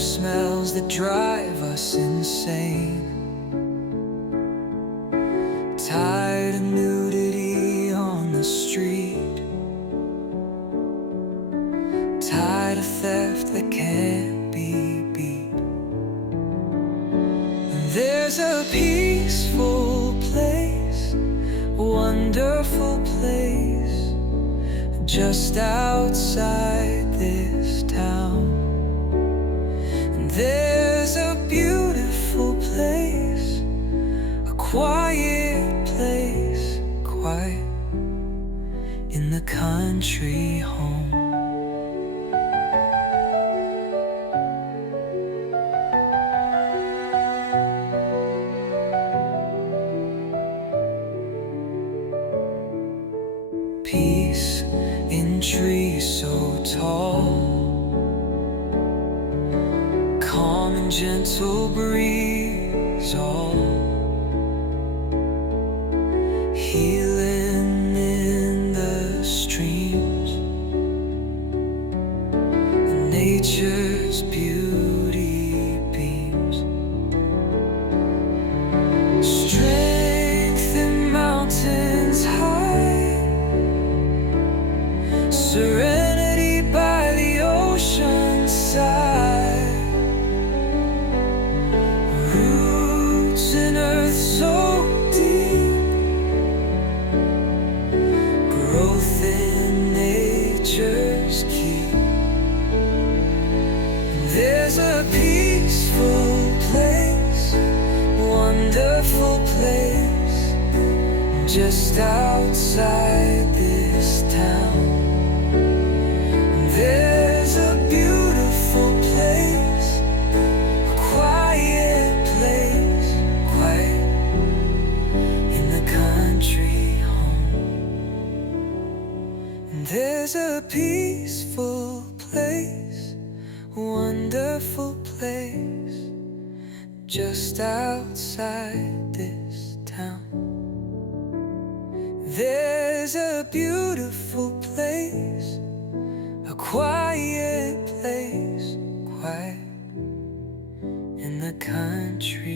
smells that drive us insane. Tired of nudity on the street, tired of theft that can't be beat. There's a peaceful place, wonderful place, just outside this town. And there's a beautiful place, a quiet place, quiet in the country home. Peace in trees so tall, calm and gentle breeze, all healing in the streams. Nature's beauty beams, strength in mountains high, serenity by the ocean's side, roots in earth so deep, growth in nature's keep. There's a peaceful place, wonderful place, just outside this town. There's a beautiful place, a quiet place, quiet in the country home. And there's a peaceful place, wonderful place, just outside this town. There's a beautiful place, a quiet place, quiet in the country.